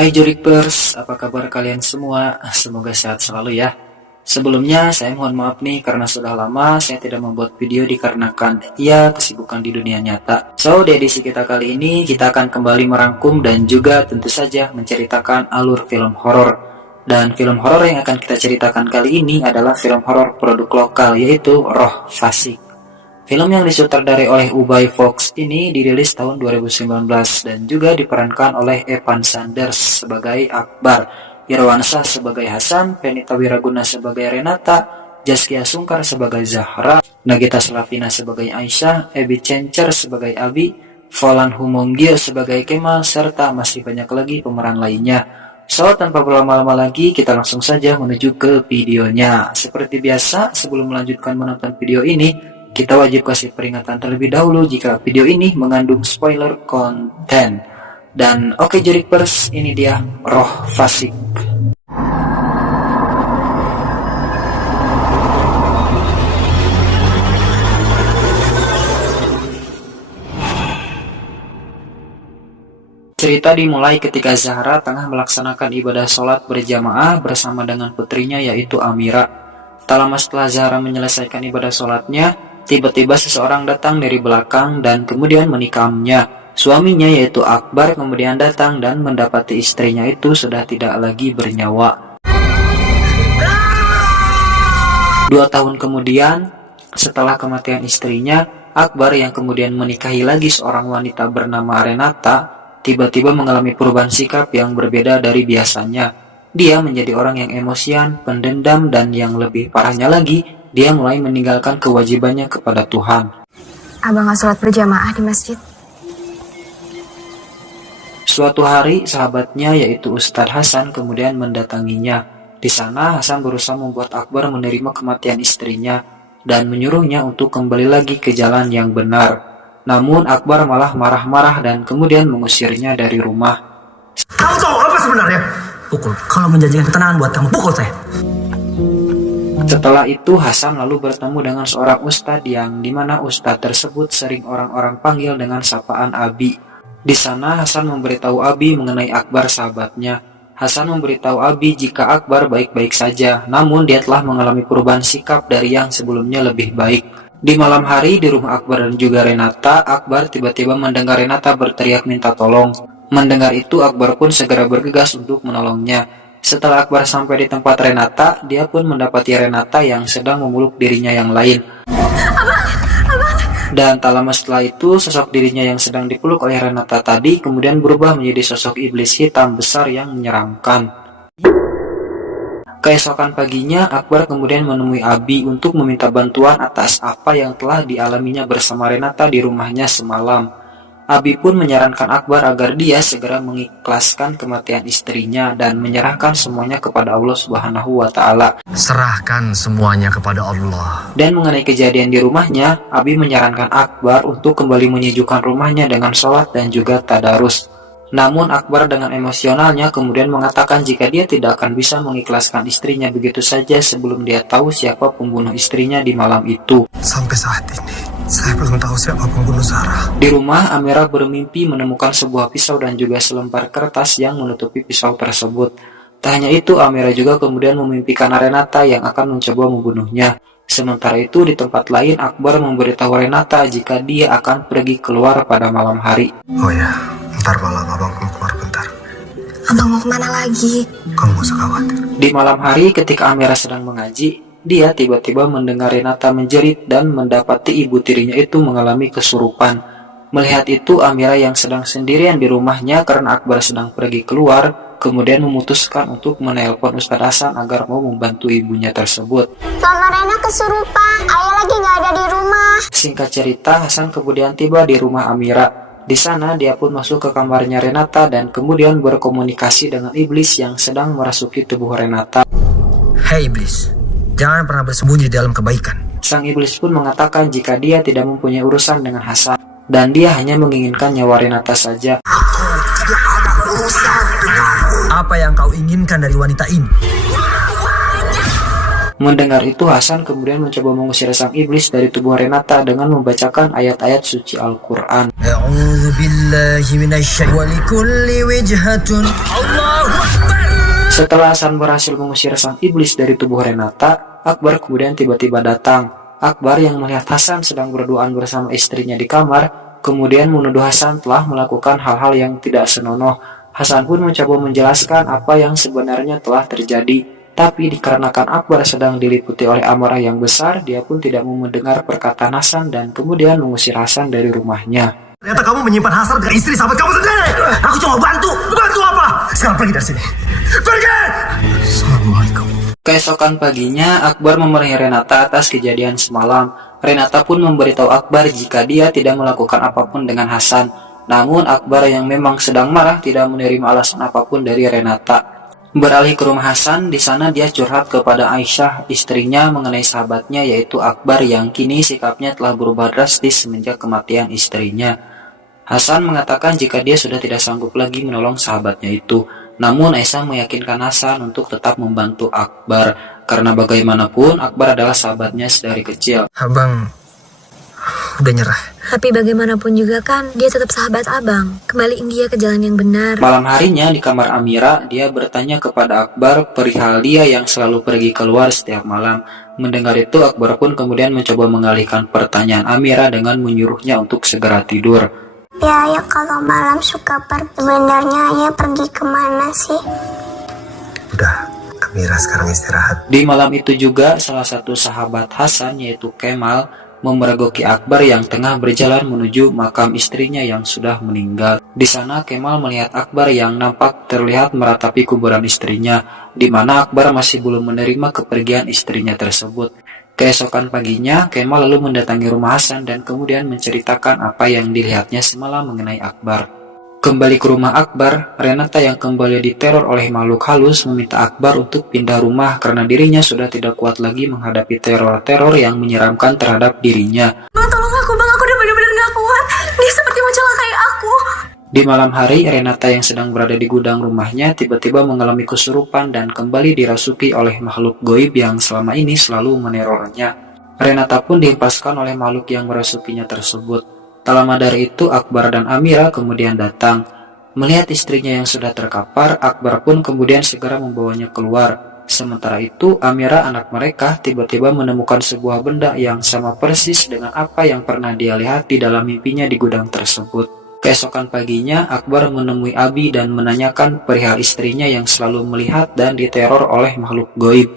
Hai Jorikers, apa kabar kalian semua? Semoga sehat selalu ya. Sebelumnya saya mohon maaf nih karena sudah lama saya tidak membuat video dikarenakan ya kesibukan di dunia nyata. So di edisi kita kali ini kita akan kembali merangkum dan juga tentu saja menceritakan alur film horor. Dan film horor yang akan kita ceritakan kali ini adalah film horor produk lokal yaitu Roh Fasik. Film yang disutradarai oleh Ubay Fox ini dirilis tahun 2019 dan juga diperankan oleh Evan Sanders sebagai Akbar, Irwansyah sebagai Hasan, Fenita Wiraguna sebagai Renata, Zaskia Sungkar sebagai Zahra, Nagita Slavina sebagai Aisyah, Ebi Cencer sebagai Abi, Volan Humongio sebagai Kemal, serta masih banyak lagi pemeran lainnya. So, tanpa berlama-lama lagi, kita langsung saja menuju ke videonya. Seperti biasa, sebelum melanjutkan menonton video ini, kita wajib kasih peringatan terlebih dahulu jika video ini mengandung spoiler konten. Dan oke Jorikers, ini dia Roh Fasik. Cerita dimulai ketika Zahra tengah melaksanakan ibadah sholat berjamaah bersama dengan putrinya yaitu Amira. Tak lama setelah Zahra menyelesaikan ibadah sholatnya, tiba-tiba seseorang datang dari belakang dan kemudian menikamnya. Suaminya yaitu Akbar kemudian datang dan mendapati istrinya itu sudah tidak lagi bernyawa. 2 tahun kemudian, setelah kematian istrinya, Akbar yang kemudian menikahi lagi seorang wanita bernama Renata, tiba-tiba mengalami perubahan sikap yang berbeda dari biasanya. Dia menjadi orang yang emosian, pendendam, dan yang lebih parahnya lagi, dia mulai meninggalkan kewajibannya kepada Tuhan. Abang gak sholat berjamaah di masjid? Suatu hari, sahabatnya yaitu Ustadz Hasan kemudian mendatanginya. Di sana, Hasan berusaha membuat Akbar menerima kematian istrinya dan menyuruhnya untuk kembali lagi ke jalan yang benar. Namun, Akbar malah marah-marah dan kemudian mengusirnya dari rumah. Kamu tahu apa sebenarnya? Pukul. Kalau menjanjikan ketenangan buat kamu, pukul saya. Setelah itu Hasan lalu bertemu dengan seorang ustadz yang dimana ustadz tersebut sering orang-orang panggil dengan sapaan Abi. Di sana Hasan memberitahu Abi mengenai Akbar sahabatnya. Hasan memberitahu Abi jika Akbar baik-baik saja, namun dia telah mengalami perubahan sikap dari yang sebelumnya lebih baik. Di malam hari di rumah Akbar dan juga Renata, Akbar tiba-tiba mendengar Renata berteriak minta tolong. Mendengar itu Akbar pun segera bergegas untuk menolongnya. Setelah Akbar sampai di tempat Renata, dia pun mendapati Renata yang sedang memeluk dirinya yang lain. Dan tak lama setelah itu, sosok dirinya yang sedang dipeluk oleh Renata tadi kemudian berubah menjadi sosok iblis hitam besar yang menyeramkan. Keesokan paginya, Akbar kemudian menemui Abi untuk meminta bantuan atas apa yang telah dialaminya bersama Renata di rumahnya semalam. Abi pun menyarankan Akbar agar dia segera mengikhlaskan kematian istrinya dan menyerahkan semuanya kepada Allah Subhanahu wa Ta'ala. Serahkan semuanya kepada Allah. Dan mengenai kejadian di rumahnya, Abi menyarankan Akbar untuk kembali menyejukkan rumahnya dengan sholat dan juga tadarus. Namun Akbar dengan emosionalnya kemudian mengatakan jika dia tidak akan bisa mengikhlaskan istrinya begitu saja sebelum dia tahu siapa pembunuh istrinya di malam itu. Sampai saat ini, saya belum tahu siapa pembunuh Zahra. Di rumah, Amira bermimpi menemukan sebuah pisau dan juga selembar kertas yang menutupi pisau tersebut. Tak hanya itu, Amira juga kemudian memimpikan Renata yang akan mencoba membunuhnya. Sementara itu, di tempat lain, Akbar memberitahu Renata jika dia akan pergi keluar pada malam hari. Oh ya, ntar malam abang mau keluar bentar. Abang mau kemana lagi? Kamu gak usah khawatir. Di malam hari, ketika Amira sedang mengaji, dia tiba-tiba mendengar Renata menjerit dan mendapati ibu tirinya itu mengalami kesurupan. Melihat itu, Amira yang sedang sendirian di rumahnya karena Akbar sedang pergi keluar, kemudian memutuskan untuk menelpon Ustadz Hasan agar mau membantu ibunya tersebut. Mama Rena kesurupan, ayah lagi nggak ada di rumah. Singkat cerita, Hasan kemudian tiba di rumah Amira. Di sana, dia pun masuk ke kamarnya Renata dan kemudian berkomunikasi dengan iblis yang sedang merasuki tubuh Renata. Hei iblis, jangan pernah bersembunyi di dalam kebaikan. Sang iblis pun mengatakan jika dia tidak mempunyai urusan dengan Hasan dan dia hanya menginginkan nyawa Renata saja. Apa yang kau inginkan dari wanita ini? Mendengar itu, Hasan kemudian mencoba mengusir sang iblis dari tubuh Renata dengan membacakan ayat-ayat suci Al-Quran. A'udzu billahi minasy syaitani wa likulli wijhatun Allah Setelah Hasan berhasil mengusir sang iblis dari tubuh Renata, Akbar kemudian tiba-tiba datang. Akbar yang melihat Hasan sedang berduaan bersama istrinya di kamar, kemudian menuduh Hasan telah melakukan hal-hal yang tidak senonoh. Hasan pun mencoba menjelaskan apa yang sebenarnya telah terjadi, tapi dikarenakan Akbar sedang diliputi oleh amarah yang besar, dia pun tidak mau mendengar perkataan Hasan dan kemudian mengusir Hasan dari rumahnya. Ternyata kamu menyimpan hasrat ke istri sahabat kamu sendiri. Aku cuma bantu apa? Sekarang pergi dari sini. Pergi! Assalamualaikum. Keesokan paginya, Akbar memarahi Renata atas kejadian semalam. Renata pun memberitahu Akbar jika dia tidak melakukan apapun dengan Hasan. Namun Akbar yang memang sedang marah tidak menerima alasan apapun dari Renata. Beralih ke rumah Hasan, di sana dia curhat kepada Aisyah, istrinya, mengenai sahabatnya yaitu Akbar yang kini sikapnya telah berubah drastis semenjak kematian istrinya. Hasan mengatakan jika dia sudah tidak sanggup lagi menolong sahabatnya itu. Namun Aisyah meyakinkan Hasan untuk tetap membantu Akbar, karena bagaimanapun Akbar adalah sahabatnya sedari kecil. Abang udah nyerah. Tapi bagaimanapun juga kan, dia tetap sahabat abang. Kembaliin dia ke jalan yang benar. Malam harinya di kamar Amira, dia bertanya kepada Akbar perihal dia yang selalu pergi keluar setiap malam. Mendengar itu, Akbar pun kemudian mencoba mengalihkan pertanyaan Amira dengan menyuruhnya untuk segera tidur. Ya kalau malam suka pergi. Sebenarnya ayah pergi kemana sih? Udah, Amira sekarang istirahat. Di malam itu juga, salah satu sahabat Hasan yaitu Kemal memergoki Akbar yang tengah berjalan menuju makam istrinya yang sudah meninggal. Di sana Kemal melihat Akbar yang nampak terlihat meratapi kuburan istrinya, di mana Akbar masih belum menerima kepergian istrinya tersebut. Keesokan paginya, Kemal lalu mendatangi rumah Hasan dan kemudian menceritakan apa yang dilihatnya semalam mengenai Akbar. Kembali ke rumah Akbar, Renata yang kembali diteror oleh makhluk halus meminta Akbar untuk pindah rumah karena dirinya sudah tidak kuat lagi menghadapi teror-teror yang menyeramkan terhadap dirinya. Bang, tolong aku bang, aku udah benar-benar gak kuat. Dia seperti mencelakai aku. Di malam hari, Renata yang sedang berada di gudang rumahnya tiba-tiba mengalami kesurupan dan kembali dirasuki oleh makhluk goib yang selama ini selalu menerornya. Renata pun dihempaskan oleh makhluk yang merasukinya tersebut. Tak lama dari itu, Akbar dan Amira kemudian datang. Melihat istrinya yang sudah terkapar, Akbar pun kemudian segera membawanya keluar. Sementara itu, Amira anak mereka tiba-tiba menemukan sebuah benda yang sama persis dengan apa yang pernah dia lihat di dalam mimpinya di gudang tersebut. Keesokan paginya, Akbar menemui Abi dan menanyakan perihal istrinya yang selalu melihat dan diteror oleh makhluk goib.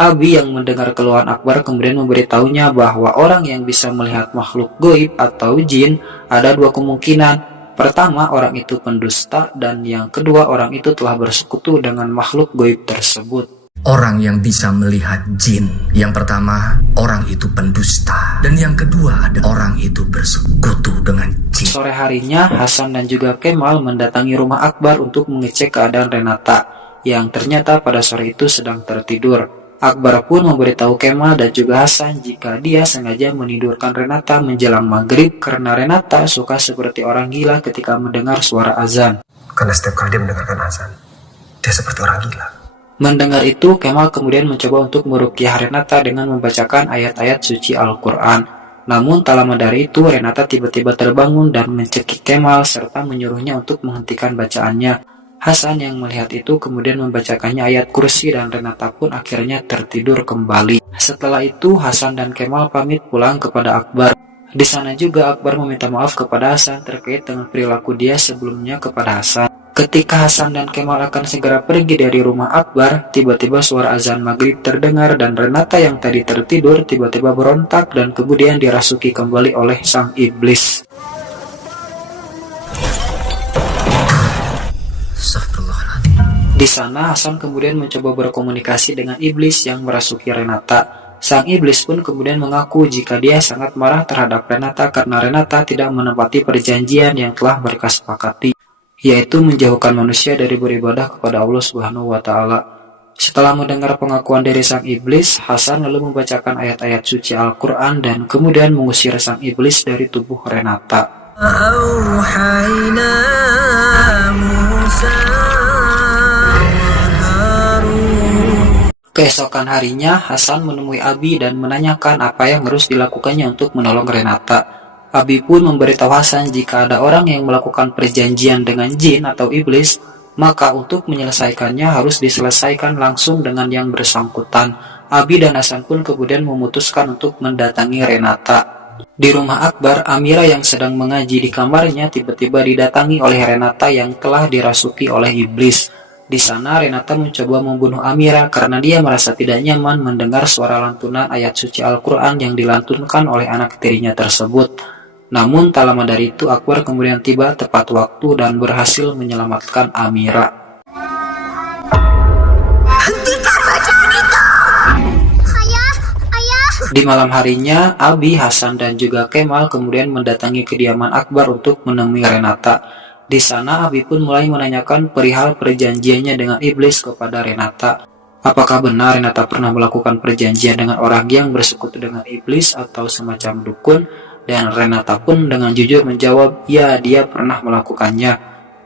Abi yang mendengar keluhan Akbar kemudian memberitahunya bahwa orang yang bisa melihat makhluk goib atau jin ada dua kemungkinan. Pertama, orang itu pendusta, dan yang kedua, orang itu telah bersekutu dengan makhluk goib tersebut. Orang yang bisa melihat jin. Yang pertama, orang itu pendusta. Dan yang kedua, ada orang itu bersekutu dengan jin. Sore harinya, Hasan dan juga Kemal mendatangi rumah Akbar untuk mengecek keadaan Renata, yang ternyata pada sore itu sedang tertidur. Akbar pun memberitahu Kemal dan juga Hasan jika dia sengaja menidurkan Renata menjelang maghrib karena Renata suka seperti orang gila ketika mendengar suara azan. Karena setiap kali dia mendengarkan azan, dia seperti orang gila. Mendengar itu, Kemal kemudian mencoba untuk meruqyah Renata dengan membacakan ayat-ayat suci Al-Quran. Namun tak lama dari itu, Renata tiba-tiba terbangun dan mencekik Kemal serta menyuruhnya untuk menghentikan bacaannya. Hasan yang melihat itu kemudian membacakannya ayat kursi dan Renata pun akhirnya tertidur kembali. Setelah itu, Hasan dan Kemal pamit pulang kepada Akbar. Di sana juga Akbar meminta maaf kepada Hasan terkait dengan perilaku dia sebelumnya kepada Hasan. Ketika Hasan dan Kemal akan segera pergi dari rumah Akbar, tiba-tiba suara azan maghrib terdengar dan Renata yang tadi tertidur tiba-tiba berontak dan kemudian dirasuki kembali oleh sang iblis. Di sana Hasan kemudian mencoba berkomunikasi dengan iblis yang merasuki Renata. Sang iblis pun kemudian mengaku jika dia sangat marah terhadap Renata karena Renata tidak menepati perjanjian yang telah mereka sepakati, yaitu menjauhkan manusia dari beribadah kepada Allah Subhanahu wa Ta'ala. Setelah mendengar pengakuan dari sang iblis, Hasan lalu membacakan ayat-ayat suci Al-Quran dan kemudian mengusir sang iblis dari tubuh Renata. Keesokan harinya, Hasan menemui Abi dan menanyakan apa yang harus dilakukannya untuk menolong Renata. Abi pun memberitahu Hasan jika ada orang yang melakukan perjanjian dengan jin atau iblis, Maka untuk menyelesaikannya harus diselesaikan langsung dengan yang bersangkutan. Abi dan Hasan pun kemudian memutuskan untuk mendatangi Renata. Di rumah Akbar, Amira yang sedang mengaji di kamarnya tiba-tiba didatangi oleh Renata yang telah dirasuki oleh iblis. Di sana Renata mencoba membunuh Amira karena dia merasa tidak nyaman mendengar suara lantunan ayat suci Al-Quran yang dilantunkan oleh anak tirinya tersebut. Namun tak lama dari itu Akbar kemudian tiba tepat waktu dan berhasil menyelamatkan Amira. Di malam harinya, Abi, Hasan, dan juga Kemal kemudian mendatangi kediaman Akbar untuk menemui Renata. Di sana Abi pun mulai menanyakan perihal perjanjiannya dengan iblis kepada Renata. Apakah benar Renata pernah melakukan perjanjian dengan orang yang bersekutu dengan iblis atau semacam dukun? Dan Renata pun dengan jujur menjawab, ya, dia pernah melakukannya.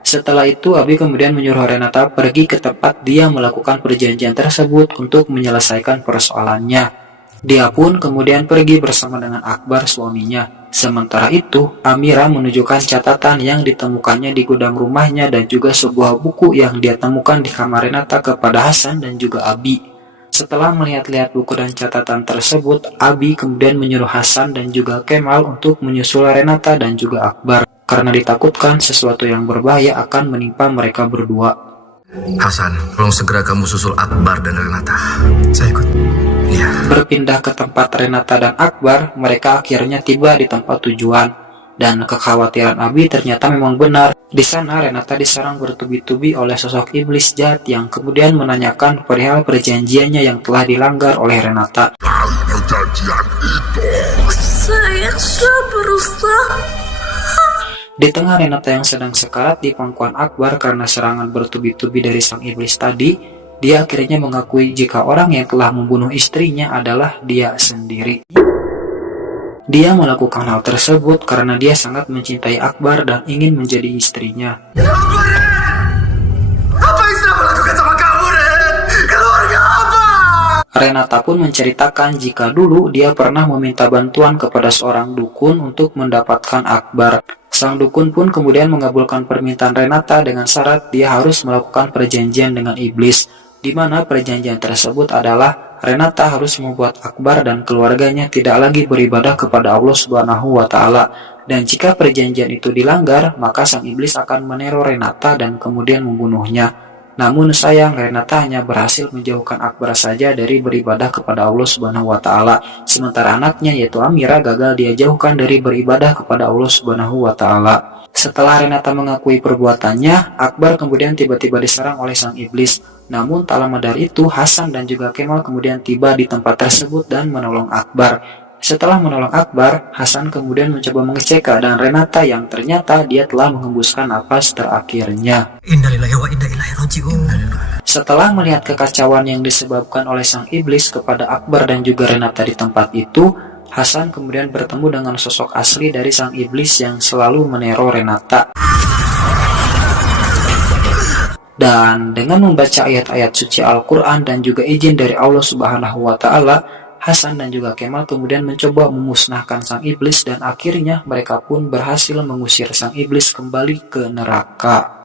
Setelah itu Abi kemudian menyuruh Renata pergi ke tempat dia melakukan perjanjian tersebut untuk menyelesaikan persoalannya. Dia pun kemudian pergi bersama dengan Akbar suaminya. Sementara itu, Amira menunjukkan catatan yang ditemukannya di gudang rumahnya dan juga sebuah buku yang dia temukan di kamar Renata kepada Hasan dan juga Abi. Setelah melihat-lihat buku dan catatan tersebut, Abi kemudian menyuruh Hasan dan juga Kemal untuk menyusul Renata dan juga Akbar karena ditakutkan sesuatu yang berbahaya akan menimpa mereka berdua. Hasan, tolong segera kamu susul Akbar dan Renata. Saya ikut. Ya. Berpindah ke tempat Renata dan Akbar, mereka akhirnya tiba di tempat tujuan. Dan kekhawatiran Abi ternyata memang benar. Di sana Renata diserang bertubi-tubi oleh sosok iblis jahat yang kemudian menanyakan perihal perjanjiannya yang telah dilanggar oleh Renata. Perjanjian itu. Saya sudah berusaha. Di tengah Renata yang sedang sekarat di pangkuan Akbar karena serangan bertubi-tubi dari sang iblis tadi, dia akhirnya mengakui jika orang yang telah membunuh istrinya adalah dia sendiri. Dia melakukan hal tersebut karena dia sangat mencintai Akbar dan ingin menjadi istrinya. Apa yang sudah melakukan sama kamu, Ren? Keluarga apa? Renata pun menceritakan jika dulu dia pernah meminta bantuan kepada seorang dukun untuk mendapatkan Akbar. Sang dukun pun kemudian mengabulkan permintaan Renata dengan syarat dia harus melakukan perjanjian dengan iblis, di mana perjanjian tersebut adalah Renata harus membuat Akbar dan keluarganya tidak lagi beribadah kepada Allah Subhanahu wa Ta'ala, dan jika perjanjian itu dilanggar, maka sang iblis akan meneror Renata dan kemudian membunuhnya. Namun sayang, Renata hanya berhasil menjauhkan Akbar saja dari beribadah kepada Allah Subhanahu wa Ta'ala, sementara anaknya yaitu Amira gagal dia jauhkan dari beribadah kepada Allah Subhanahu wa Ta'ala. Setelah Renata mengakui perbuatannya, Akbar kemudian tiba-tiba diserang oleh sang iblis. Namun tak lama dari itu, Hasan dan juga Kemal kemudian tiba di tempat tersebut dan menolong Akbar. Setelah menolong Akbar, Hasan kemudian mencoba mengecek keadaan Renata yang ternyata dia telah menghembuskan napas terakhirnya. Innalillahi wa inna ilaihi raji'un. Setelah melihat kekacauan yang disebabkan oleh sang iblis kepada Akbar dan juga Renata di tempat itu, Hasan kemudian bertemu dengan sosok asli dari sang iblis yang selalu meneror Renata. Dan dengan membaca ayat-ayat suci Al-Quran dan juga izin dari Allah Subhanahu wa Ta'ala, Hasan dan juga Kemal kemudian mencoba memusnahkan sang iblis dan akhirnya mereka pun berhasil mengusir sang iblis kembali ke neraka.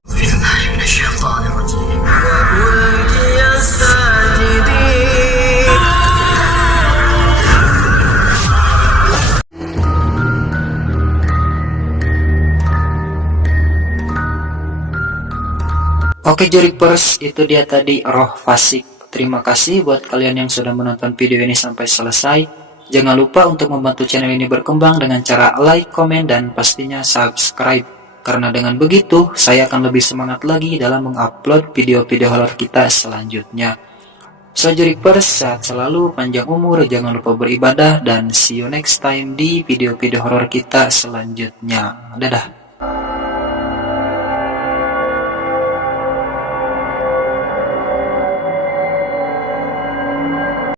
Oke Jorikpers, itu dia tadi Roh Fasik. Terima kasih buat kalian yang sudah menonton video ini sampai selesai. Jangan lupa untuk membantu channel ini berkembang dengan cara like, komen, dan pastinya subscribe. Karena dengan begitu, saya akan lebih semangat lagi dalam mengupload video-video horor kita selanjutnya. So Jorikpers, sehat selalu, panjang umur, jangan lupa beribadah, dan see you next time di video-video horor kita selanjutnya. Dadah!